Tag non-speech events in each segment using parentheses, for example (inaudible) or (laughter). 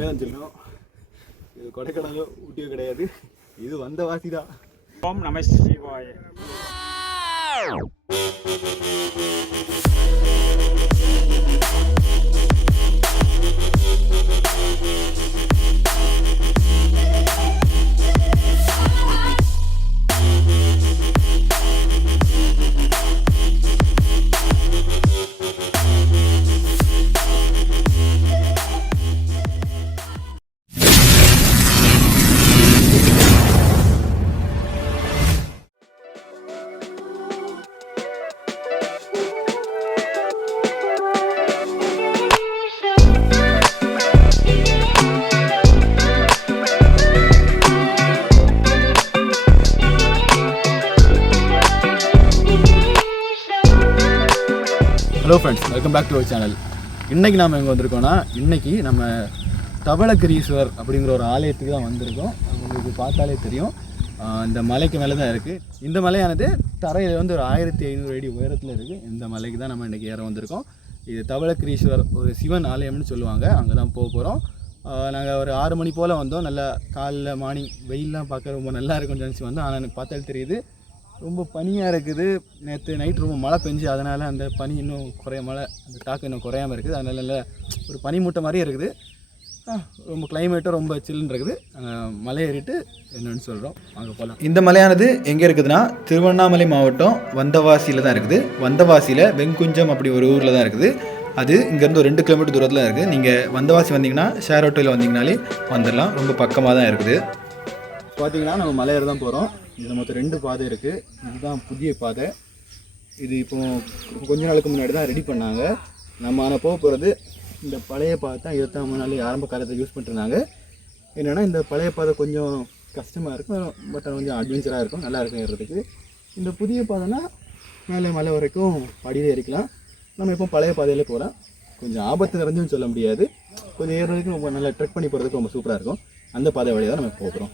உண்மையாக தான் சொல்லணும் இது கொடைக்கானலோ ஊட்டியோ கிடையாது. இது வந்த வாசி தான். ஓம் நம சிவாய. பேக் டு அவர் சேனல் இன்றைக்கி நாம் எங்கே வந்திருக்கோன்னா இன்றைக்கி நம்ம தவளகிரீஸ்வர் அப்படிங்கிற ஒரு ஆலயத்துக்கு தான் வந்திருக்கோம். உங்களுக்கு பார்த்தாலே தெரியும். இந்த மலைக்கு மேலே தான் இருக்குது இந்த மலையானது தரையில் வந்து ஒரு ஆயிரத்தி ஐநூறு அடி உயரத்தில் இருக்குது இந்த மலைக்கு தான் நம்ம இன்றைக்கி ஏற வந்திருக்கோம். இது தவளகிரீஸ்வர் ஒரு சிவன் ஆலயம்னு சொல்லுவாங்க. அங்கே தான் போக போகிறோம் நாங்கள் ஒரு ஆறு மணி போல் வந்தோம். நல்லா காலைல மார்னிங் வெயிலெலாம் பார்க்க ரொம்ப நல்லா இருக்கும்னு நினச்சி வந்தோம். ஆனால் எனக்கு பார்த்தாலே தெரியுது. ரொம்ப பனியாக இருக்குது. நேற்று நைட் ரொம்ப மழை பெஞ்சு அதனால் அந்த பனி இன்னும் குறைய மழை அந்த தாக்கம் இன்னும் குறையாமல் இருக்குது. அதனால நல்ல ஒரு பனி மூட்டை மாதிரியே இருக்குது. ரொம்ப கிளைமேட்டும் ரொம்ப சில்லுன்னு இருக்குது. மலை ஏறிட்டு என்னன்னு சொல்கிறோம் அங்கே போகலாம் இந்த மலையானது எங்கே இருக்குதுன்னா திருவண்ணாமலை மாவட்டம் வந்தவாசியில் தான் இருக்குது. வந்தவாசியில் வெங்குஞ்சம் அப்படி ஒரு ஊரில் தான் இருக்குது. அது இங்கேருந்து ஒரு ரெண்டு கிலோமீட்டர் தூரத்தில் இருக்குது நீங்கள் வந்தவாசி வந்தீங்கன்னா ஷேர் ஆட்டோவில் வந்தீங்கனாலே வந்துடலாம் ரொம்ப பக்கமாக தான் இருக்குது. பார்த்தீங்கன்னா நம்ம மலையேற தான் போகிறோம் இதில் மொத்தம் ரெண்டு பாதை இருக்குது இதுதான் புதிய பாதை. இது இப்போ கொஞ்ச நாளுக்கு முன்னாடி தான் ரெடி பண்ணாங்க. நம்ம ஆனால் போக போகிறது இந்த பழைய பாதை தான் இருபத்தாம் நாள் ஆரம்ப காலத்தை யூஸ் பண்ணிட்டுருந்தாங்க. என்னென்னா இந்த பழைய பாதை கொஞ்சம் கஷ்டமாக இருக்கும். பட் கொஞ்சம் அட்வென்ச்சராக இருக்கும். நல்லா இருக்கும் ஏறுறதுக்கு இந்த புதிய பாதைனா மேலே மலை வரைக்கும் படியில் ஏறிக்கலாம். நம்ம இப்போ பழைய பாதையில் போகிறோம் கொஞ்சம் ஆபத்து நிறைஞ்சுன்னு சொல்ல முடியாது. கொஞ்சம் ஏறுறதுக்கு ரொம்ப நல்லா ட்ரெக் பண்ணி போகிறதுக்கு ரொம்ப சூப்பராக இருக்கும். அந்த பாதை வழியாக தான் நம்ம போகிறோம்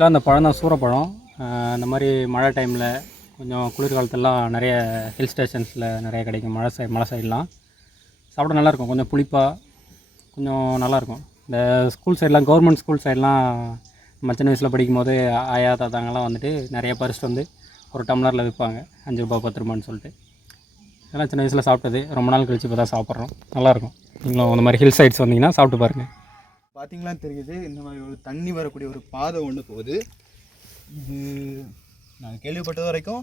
ஆக்சுவலாக அந்த பழம் தான் சூறப்பழம் இந்த மாதிரி மழை டைமில் கொஞ்சம் குளிர்காலத்துலலாம் நிறைய ஹில் ஸ்டேஷன்ஸில் நிறைய கிடைக்கும். மழை சை மழை சைட்லாம் சாப்பிட நல்லாயிருக்கும் கொஞ்சம் புளிப்பாக கொஞ்சம் நல்லாயிருக்கும் இந்த ஸ்கூல் சைட்லாம் கவர்மெண்ட் ஸ்கூல் சைட்லாம் நம்ம சின்ன வயசில் படிக்கும்போது ஆயா தாத்தாங்கெல்லாம் வந்துட்டு நிறைய பறிச்சுட்டு வந்து ஒரு டம்ளரில் விற்பாங்க. அஞ்சு ரூபா பத்து ரூபான்னு சொல்லிட்டு. இதெல்லாம் சின்ன வயசில் சாப்பிட்டது. ரொம்ப நாள் கழிச்சு இப்போ தான் சாப்பிட்றோம் நல்லாயிருக்கும் நீங்களும் அந்த மாதிரி ஹில் சைட்ஸ் வந்தீங்கன்னா சாப்பிட்டு பாருங்கள் பார்த்தீங்களா தெரியுது. இந்த மாதிரி ஒரு தண்ணி வரக்கூடிய ஒரு பாதை ஒன்று போகுது. இது நான் கேள்விப்பட்டது வரைக்கும்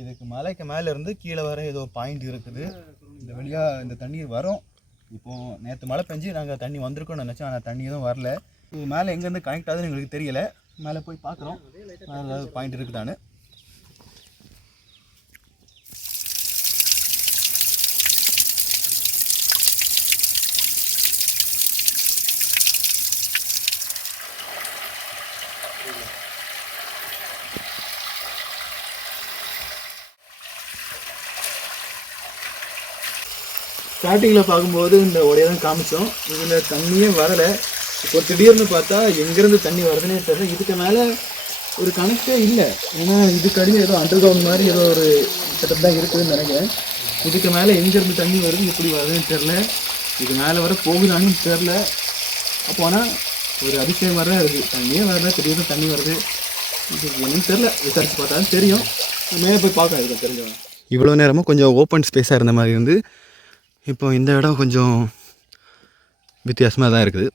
இதுக்கு மலைக்கு மேலே இருந்து கீழே வர ஏதோ பாயிண்ட் இருக்குது. இந்த வழியாக இந்த தண்ணீர் வரும். இப்போது நேற்று மழை பெஞ்சு நாங்கள் தண்ணி வந்திருக்கோம்னு நினச்சோம். ஆனால் தண்ணி எதுவும் வரல. இது மேலே எங்கேருந்து கனெக்ட் ஆகுதுன்னு எங்களுக்கு தெரியல. மேலே போய் பார்க்குறோம் ஏதாவது பாயிண்ட் இருக்குதான்னு. ஸ்டார்டிங்கில் பார்க்கும்போது இந்த உடைய தான் காமிச்சோம். இதில் தண்ணியே வரலை. இப்போ திடீர்னு பார்த்தா எங்கேருந்து தண்ணி வருதுன்னே தெரியல. இதுக்கு மேலே ஒரு கணக்கே இல்லை. ஏன்னா இதுக்கு அடியில் ஏதோ அண்டர் கிரவுண்ட் மாதிரி ஏதோ ஒரு செட்டப் தான் இருக்குதுன்னு நினைக்கிறேன். இதுக்கு மேலே எங்கேருந்து தண்ணி வருது எப்படி வருதுன்னு தெரில இது மேலே வர போகுதான்னு தெரில அப்போ ஆனால் ஒரு அதிசயம் மாதிரி தான் இருக்குது தண்ணியே வரல திடீர்னு தண்ணி வருது. இது என்னன்னு தெரில விசாரிச்சு பார்த்தா தெரியும். மேலே போய் பார்க்கலாம் இதுக்கு தெரிஞ்சவங்க இவ்வளோ நேரமும் கொஞ்சம் ஓப்பன் ஸ்பேஸாக இருந்த மாதிரி இருந்து இப்போ இந்த இடம் கொஞ்சம் வித்தியாசமாக தான் இருக்குது.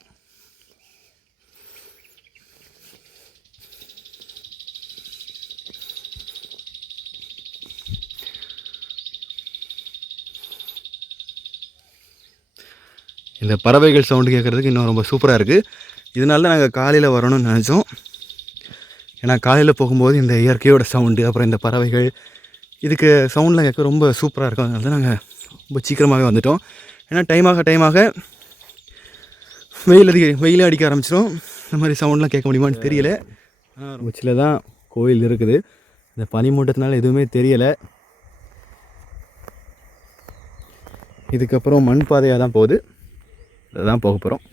இந்த பறவைகள் சவுண்டு கேட்குறதுக்கு இன்னும் ரொம்ப சூப்பராக இருக்குது இதனால தான் நாங்கள் காலையில் வரணும்னு நினச்சோம். ஏன்னா காலையில் போகும்போது இந்த இயற்கையோட சவுண்டு அப்புறம் இந்த பறவைகள் இதுக்கு சவுண்ட்லாம் கேட்க ரொம்ப சூப்பராக இருக்கும். அதனால தான் நாங்கள் ரொம்ப சீக்கிரமாகவே வந்துட்டோம். ஏன்னா டைம் ஆக வெயில் அதிக வெயிலே அடிக்க ஆரம்பிச்சிடும் இந்த மாதிரி சவுண்ட்லாம் கேட்க முடியுமான்னு தெரியல. உச்சியில் தான் கோயில் இருக்குது. இந்த பனிமூட்டத்தினால எதுவுமே தெரியலை. இதுக்கப்புறம் மண் பாதையாக தான் போகுது. அதுதான் போக போகிறோம்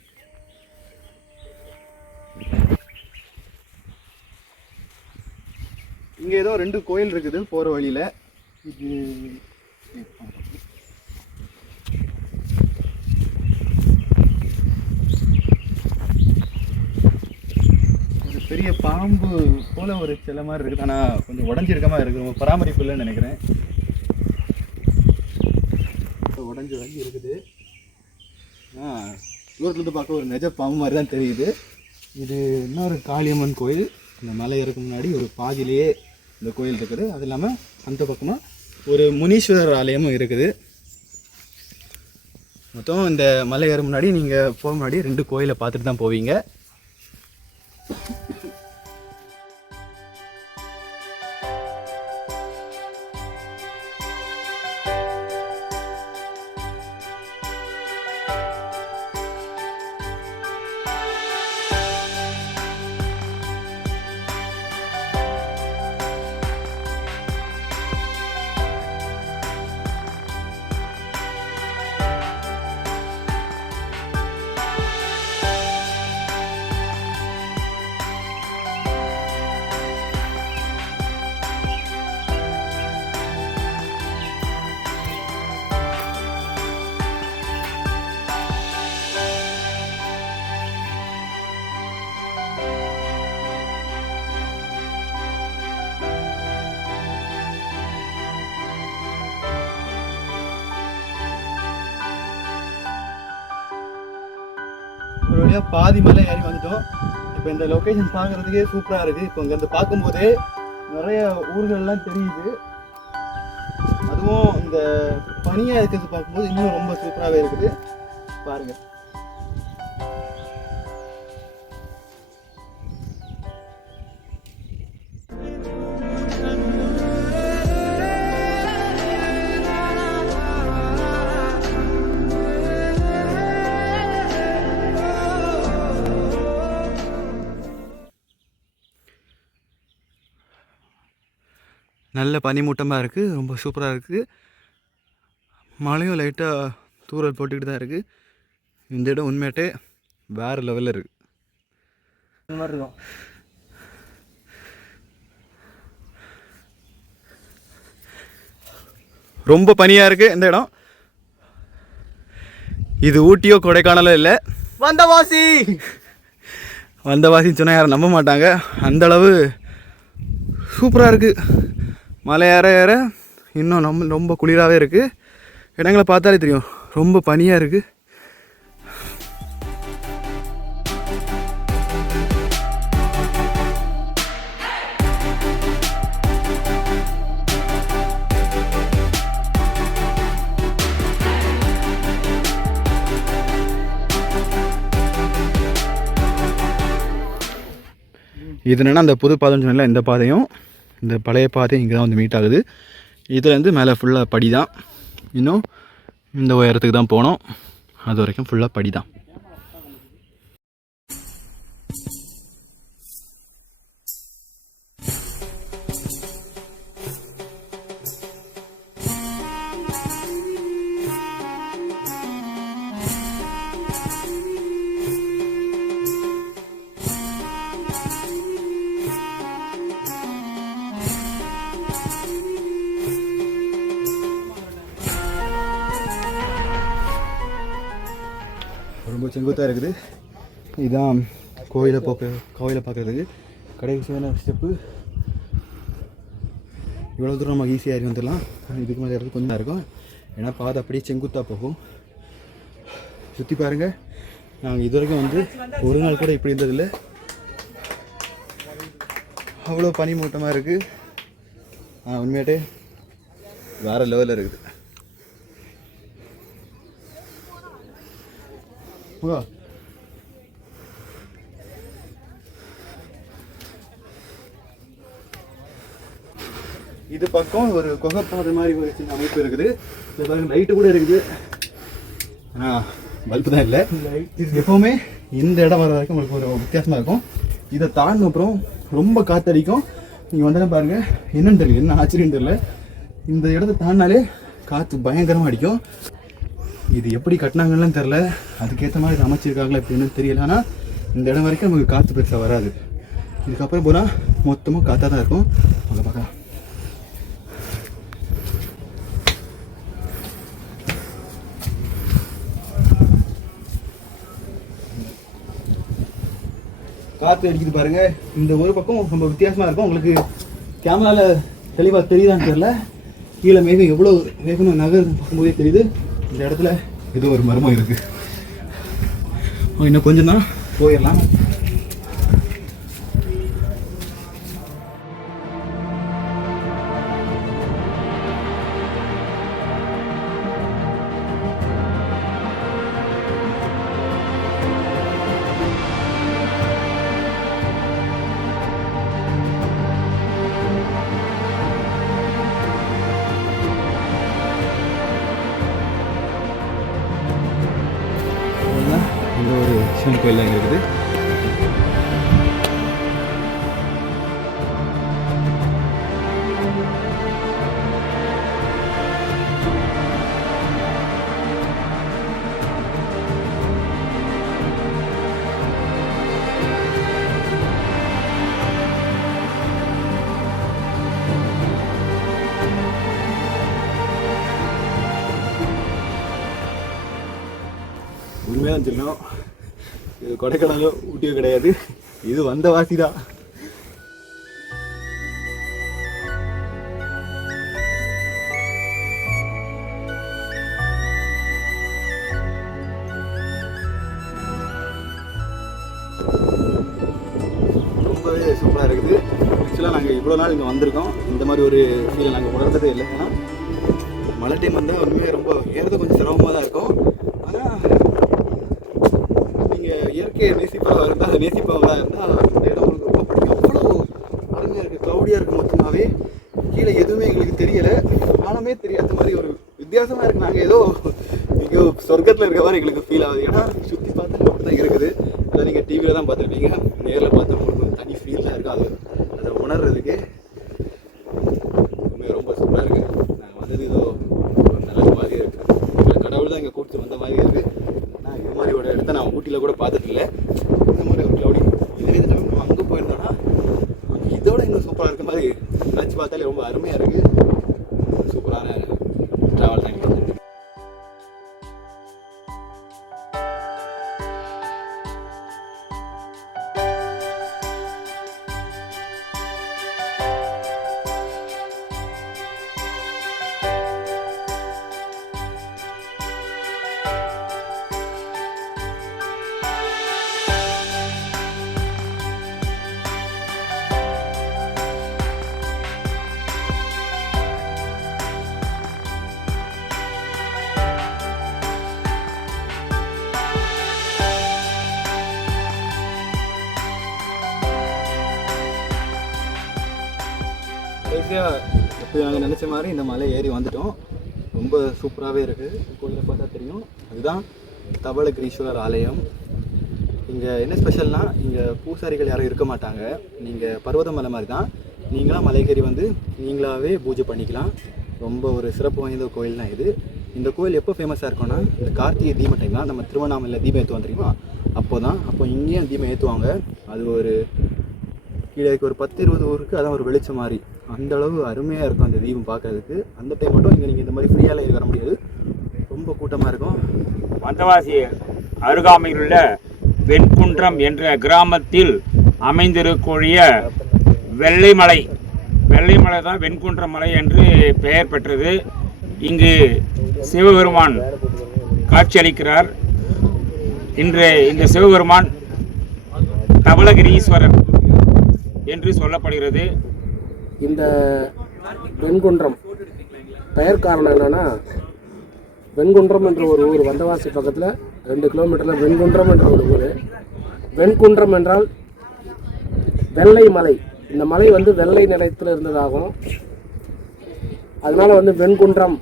இங்கே ஏதோ ரெண்டு கோயில் இருக்குது போகிற வழியில். இது பெரிய பாம்பு போல ஒரு சில மாதிரி இருக்குது. ஆனால் கொஞ்சம் உடஞ்சிருக்க மாதிரி இருக்குது. ரொம்ப பராமரிப்பு இல்லைன்னு நினைக்கிறேன் உடஞ்சி உடஞ்சி இருக்குது. ஆ தூரத்துலேருந்து பார்க்க ஒரு நெஜ பாம்பு மாதிரி தான் தெரியுது. இது இன்னொரு காளியம்மன் கோயில். இந்த மலை ஏறக்கு முன்னாடி ஒரு பாதியிலேயே இந்த கோயில் இருக்குது. அது இல்லாமல் அந்த பக்கமாக ஒரு முனீஸ்வரர் ஆலயமும் இருக்குது. மொத்தம் இந்த மலை ஏற முன்னாடி நீங்கள் போக முன்னாடி ரெண்டு கோயிலை பார்த்துட்டு தான் போவீங்க. Thank (laughs) you. ஒரு வழியாக பாதி மலை ஏறி வந்துட்டோம். இப்போ இந்த லொக்கேஷன் பார்க்குறதுக்கே சூப்பராக இருக்குது இப்போ இங்கேருந்து பார்க்கும்போதே நிறைய ஊர்கள்லாம் தெரியுது. அதுவும் இந்த பனியாக இருக்கிறது பார்க்கும்போது இன்னும் ரொம்ப சூப்பராகவே இருக்குது. பாருங்கள் நல்ல பனிமூட்டமாக இருக்குது ரொம்ப சூப்பராக இருக்குது மழையும் லைட்டாக தூரல் போட்டுக்கிட்டு தான் இருக்குது இந்த இடம் உண்மையாட்டே வேறு லெவலில் இருக்குது இந்த மாதிரி இருக்கும். ரொம்ப பனியாக இருக்குது இந்த இடம். இது ஊட்டியோ கொடைக்கானலோ இல்லை. வந்தவாசி! வந்தவாசின்னு சொன்னால் யாரும் நம்ப மாட்டாங்க. அந்த அளவு சூப்பராக இருக்குது மலை ஏற ஏற இன்னும் நம்ம ரொம்ப குளிராகவே இருக்குது இடங்களை பார்த்தாலே தெரியும். ரொம்ப பனியாக இருக்குது இது என்னென்னா அந்த புது பாதைன்னு சொன்னால இந்த பாதையும். இந்த பழைய பாதை இங்கே தான் வந்து மீட் ஆகுது. இதுலேருந்து மேலே ஃபுல்லாக படி தான் இன்னும் இந்த உயரத்துக்கு தான் போனோம். அது வரைக்கும் ஃபுல்லாக படி தான் செங்குத்தாக இருக்குது. இதுதான் கோயிலை பார்க்க கோயிலை பார்க்குறதுக்கு. கடைசியான ஸ்டெப்பு இவ்வளோ தூரம் நம்ம ஈஸியாக ஏறி வந்துடலாம். இதுக்கு மேலே இருந்து கொஞ்சம் தான் இருக்கும். ஏன்னா பாதை அப்படியே செங்குத்தாக போகும். சுற்றி பாருங்கள் நாங்கள் இது வரைக்கும் வந்து ஒரு நாள் கூட இப்படி இருந்ததில்லை. அவ்வளோ பனிமூட்டமாக இருக்குது உண்மையாட்டே வேறு லெவலில் இருக்குது. வா இது பக்கம் ஒரு குகைப்பாதை மாதிரி ஒரு சின்ன அமைப்பு இருக்குது இது பாருங்க லைட்டு கூட இருக்குது ஆனால் பல்பு தான் இல்லை எப்போவுமே இந்த இடம் வர வரைக்கும் உங்களுக்கு ஒரு வித்தியாசமாக இருக்கும். இதை தாண்டின அப்புறம் ரொம்ப காத்தடிக்கும். நீங்கள் வந்தாலும் பாருங்க என்னன்னு தெரியல என்ன ஆச்சரியம் தெரியல. இந்த இடத்த தாண்டினாலே காற்று பயங்கரமாக அடிக்கும். இது எப்படி கட்டினாங்கன்னு தெரில அதுக்கேற்ற மாதிரி இது அமைச்சிருக்காங்களா எப்படின்னு தெரியல. ஆனால் இந்த இடம் வரைக்கும் நமக்கு காற்று பெருசாக வராது. இதுக்கப்புறம் போனால் மொத்தமாக காற்றாக தான் இருக்கும். அங்கே பார்க்கலாம். காற்று அடிக்குது பாருங்க. இந்த ஒரு பக்கம் ரொம்ப வித்தியாசமாக இருக்கும். உங்களுக்கு கேமராவில் தெளிவாக தெரியுதான்னு தெரில கீழே மேகம் எவ்வளோ வேகமாக நகர் பார்க்கும்போதே தெரியுது. இந்த இடத்துல ஏதோ ஒரு மர்மம் இருக்கு. இன்னும் கொஞ்சம் தான்? போயிடலாம். உண்மையாக தான் சொல்லணும் இது கொடைக்கானலோ ஊட்டியோ கிடையாது. இது வந்த வாசி தான். ரொம்பவே சூப்பராக இருக்குது. ஆக்சுவலாக நாங்கள் இவ்வளோ நாள் இங்கே வந்திருக்கோம். இந்த மாதிரி ஒரு ஃபீலை நாங்கள் உணர்ந்ததே இல்லை. ஏன்னா மழை டைம் வந்தால் உண்மையாக ரொம்ப ஏறது கொஞ்சம் சிரமமாக தான் இருக்கும். ஆனால் இயற்கையை நேசிப்பதாக இருந்தால் நேசிப்பவராக இருந்தால் இந்த இடம் உங்களுக்கு ரொம்ப பிடிக்கும் அவ்வளோ அருமையாக இருக்குது க்ளௌடியாக இருக்குது மொத்தமாகவே கீழே எதுவுமே எங்களுக்கு தெரியலை. வானமே தெரியாத மாதிரி ஒரு வித்தியாசமாக இருக்குது நாங்கள் ஏதோ எங்கேயோ சொர்க்கத்தில் இருக்க மாதிரி எங்களுக்கு ஃபீல் ஆகுது. ஏன்னா சுற்றி பார்த்தா அப்படி தான் இருக்குது. அதை நீங்கள் டிவியில் தான் பார்த்துருப்பீங்க. நேரில் பார்த்து உங்களுக்கு தனி ஃபீல் தான் இருக்கும் அது அதை உணர்றதுக்கு உண்மையாக ரொம்ப சூப்பராக இருக்குது நாங்கள் வந்தது ஏதோ நல்ல மாதிரி இருக்குது கடவுள் தான் இங்கே கூப்பிட்டு வந்த மாதிரி இருக்குது நான் இது மாதிரி ஒரு இடத்த நான் ஊட்டியில் கூட பார்த்ததில்ல. இந்த மாதிரி ஒரு க்ளவுடி இதுவே இந்த நம்ம அங்கே போயிருந்தோன்னா இதோட இன்னும் சூப்பராக இருக்க மாதிரி நினச்சி பார்த்தாலே ரொம்ப அருமையாக இருக்குது கடைசியாக இப்போ நாங்கள் நினச்ச மாதிரி இந்த மலை ஏறி வந்துட்டோம். ரொம்ப சூப்பராகவே இருக்குது கோயிலை பார்த்தா தெரியும். அதுதான் தபலகிரீஸ்வரர் ஆலயம். இங்கே என்ன ஸ்பெஷல்னால் இங்கே பூசாரிகள் யாரும் இருக்க மாட்டாங்க. நீங்கள் பர்வதமலை மாதிரி தான். நீங்களாம் மலைக்கேறி வந்து நீங்களாகவே பூஜை பண்ணிக்கலாம். ரொம்ப ஒரு சிறப்பு வாய்ந்த கோயில் தான் இது. இந்த கோயில் எப்போ ஃபேமஸாக இருக்கும்னா இந்த கார்த்திகை தீப டைம்லாம் நம்ம திருவண்ணாமலையில் தீபம் ஏற்றுவோம் தெரியுமா? அப்போ தான் அப்போ இங்கேயும் தீபம் ஏற்றுவாங்க அது ஒரு கீழே ஒரு பத்து இருபது ஊருக்கு அதான் ஒரு வெளிச்சம் மாதிரி. அந்தளவு அருமையாக இருக்கும் அந்த தீபம் பார்க்கறதுக்கு. அந்த டைம் மட்டும் இங்கே நீங்கள் இந்த மாதிரி ஃப்ரீயால் வர முடியாது. ரொம்ப கூட்டமாக இருக்கும். வந்தவாசி அருகாமையிலுள்ள வெண்குன்றம் என்ற கிராமத்தில் அமைந்திருக்கக்கூடிய வெள்ளைமலை. வெள்ளைமலை தான் வெண்குன்ற மலை என்று பெயர் பெற்றது. இங்கு சிவபெருமான் காட்சியளிக்கிறார். இன்று இந்த சிவபெருமான் தவளகிரீஸ்வரர் என்று சொல்லப்படுகிறது. இந்த வெண்குன்றம். பெயர் காரணம் என்னென்னா வெண்குன்றம் என்ற ஒரு ஊர் வந்தவாசி பக்கத்தில் ரெண்டு கிலோமீட்டரில் வெண்குன்றம் என்ற ஒரு ஊர். வெண்குன்றம் என்றால் வெள்ளை மலை. இந்த மலை வந்து வெள்ளை நிலத்தில் இருந்ததாகவும் அதனால் வந்து வெண்குன்றம்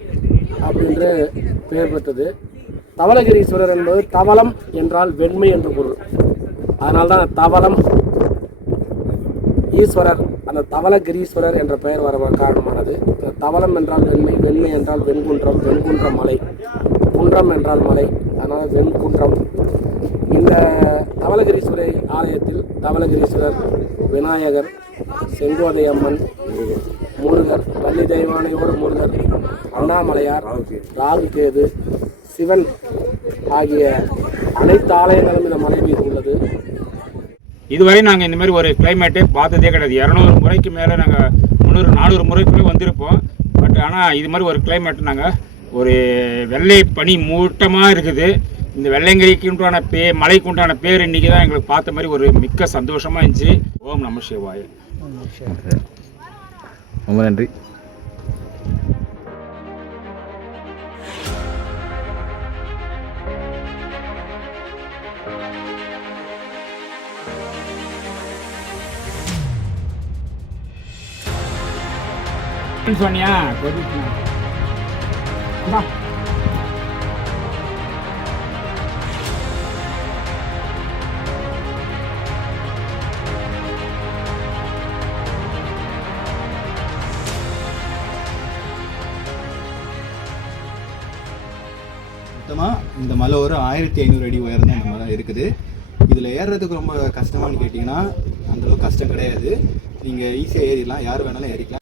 அப்படின்று பெயர் பெற்றது. தவளகிரீஸ்வரர் என்பது தவளம் என்றால் வெண்மை என்று பொருள். அதனால்தான் தவளம் ஈஸ்வரர் அந்த தவளகிரீஸ்வரர் என்ற பெயர் வர காரணமானது. இந்த தவளம் என்றால் வெண்மை வெண்மை என்றால் வெண்குன்றம் வெண்குன்றம் மலை குன்றம் என்றால் மலை அதனால் வெண்குன்றம். இந்த தவளகிரீஸ்வரர் ஆலயத்தில் தவளகிரீஸ்வரர் விநாயகர் செங்கோதை அம்மன் முருகர் வள்ளி தெய்வானையோடு முருகர் அண்ணாமலையார் ராகுகேது சிவன் ஆகிய அனைத்து ஆலயங்களும் இந்த மலை மீது உள்ளது. இதுவரை நாங்கள் இந்த மாதிரி ஒரு கிளைமேட்டே பார்த்ததே கிடையாது. இரநூறு முறைக்கு மேலே நாங்கள் முந்நூறு நானூறு முறைக்குள்ளே வந்திருப்போம். பட் ஆனால் இது மாதிரி ஒரு கிளைமேட் நாங்கள் ஒரு வெள்ளை பனி மூட்டமாக இருக்குது. இந்த வெள்ளையங்கிரிக்கு உண்டான பே மலைக்கு உண்டான பேர் இன்றைக்கி தான் எங்களுக்கு பார்த்த மாதிரி ஒரு மிக்க சந்தோஷமாக இருந்துச்சு. ஓம் நம சிவாய. ரொம்ப நன்றி. சொன்னியா மொத்தமாக இந்த மலை ஒரு ஆயிரத்தி ஐநூறு அடி உயரம் தான் இந்த மலை இருக்குது. இதில் ஏறுறதுக்கு ரொம்ப கஷ்டமானு கேட்டிங்கன்னா அந்தளவுக்கு கஷ்டம் கிடையாது. நீங்கள் ஈஸியாக ஏறிடலாம். யார் வேணாலும் ஏறிக்கலாம்.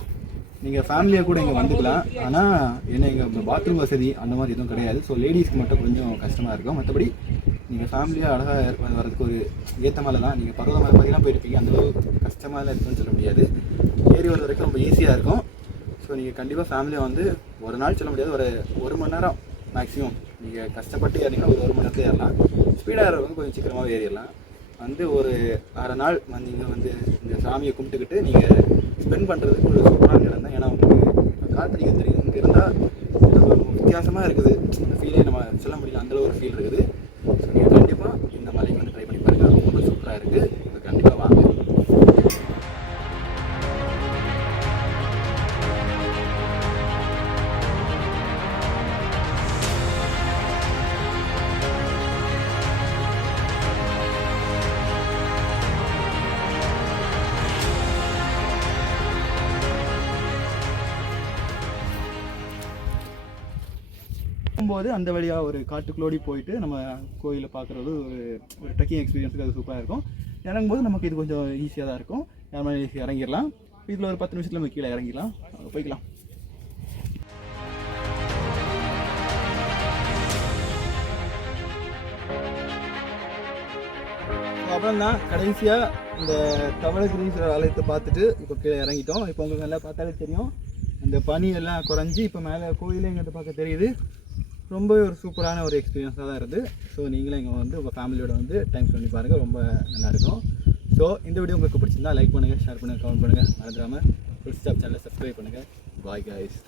நீங்கள் ஃபேமிலியாக கூட இங்கே வந்துக்கலாம். ஆனால் என்ன இங்கே பாத்ரூம் வசதி அந்த மாதிரி எதுவும் கிடையாது. ஸோ லேடிஸ்க்கு மட்டும் கொஞ்சம் கஷ்டமாக இருக்கும். மற்றபடி நீங்கள் ஃபேமிலியாக அழகாக வரதுக்கு ஒரு ஏற்ற மலை தான். நீங்கள் பருவ மலை பார்த்தீங்கன்னா போயிருப்பீங்க. அந்தளவுக்கு கஷ்டமாக இருக்குன்னு சொல்ல முடியாது. ஏறி வர வரைக்கும் ரொம்ப ஈஸியாக இருக்கும். ஸோ நீங்கள் கண்டிப்பாக ஃபேமிலியாக வந்து ஒரு நாள் சொல்ல முடியாது. ஒரு ஒரு மணி நேரம் மேக்ஸிமம் நீங்கள் கஷ்டப்பட்டு ஏறிங்கன்னா ஒரு ஒரு மணி நேரத்தில் ஏறலாம். ஸ்பீடாக ஏறவங்க கொஞ்சம் சீக்கிரமாக ஏறிடலாம். வந்து ஒரு அரை நாள் வந்து இங்கே வந்து இந்த சாமியை கும்பிட்டுக்கிட்டு நீங்கள் ஸ்பெண்ட் பண்ணுறதுக்கு ஒரு சூப்பரான இடம் தான். ஏன்னா உங்களுக்கு காத்திரிக்கை தெரியும். இங்கே இருந்தால் வித்தியாசமாக இருக்குது. அந்த ஃபீலே நம்ம சொல்ல முடியல. அந்தளவு ஒரு ஃபீல் இருக்குது. ஸோ நீங்கள் கண்டிப்பாக இந்த போகும்போது அந்த வழியாக ஒரு காட்டுக்குள்ளோடி போயிட்டு நம்ம கோயிலை பார்க்குறது ஒரு ஒரு ட்ரெக்கிங் எக்ஸ்பீரியன்ஸுக்கு அது சூப்பராக இருக்கும். இறங்கும்போது நமக்கு இது கொஞ்சம் ஈஸியாக தான் இருக்கும். யாருமே ஈஸியாக இறங்கிடலாம். இதில் ஒரு பத்து நிமிஷத்தில் நம்ம கீழே இறங்கிடலாம். போய்க்கலாம். அப்புறம் தான் கடைசியாக இந்த தவளகிரீஸ்வரர் ஆலயத்தை பார்த்துட்டு இப்போ கீழே இறங்கிட்டோம். இப்போ உங்களுக்கு நல்லா பார்த்தாலே தெரியும். அந்த பனி எல்லாம் குறைஞ்சி இப்போ மேலே கோயிலே எங்கிட்ட பார்க்க தெரியுது. ரொம்பவே ஒரு சூப்பரான ஒரு எக்ஸ்பீரியன்ஸாக தான் இருக்குது ஸோ நீங்களும் இங்கே வந்து உங்கள் ஃபேமிலியோட வந்து டைம் பண்ணி பாருங்கள் ரொம்ப நல்லாயிருக்கும் ஸோ இந்த வீடியோ உங்களுக்கு பிடிச்சிருந்தா லைக் பண்ணுங்கள் ஷேர் பண்ணுங்கள் கமெண்ட் பண்ணுங்கள் மறந்துடாமல் ஃபுல் ஸ்டாப் சேனலை சப்ஸ்கிரைப் பண்ணுங்கள் பாய் காய்ஸ்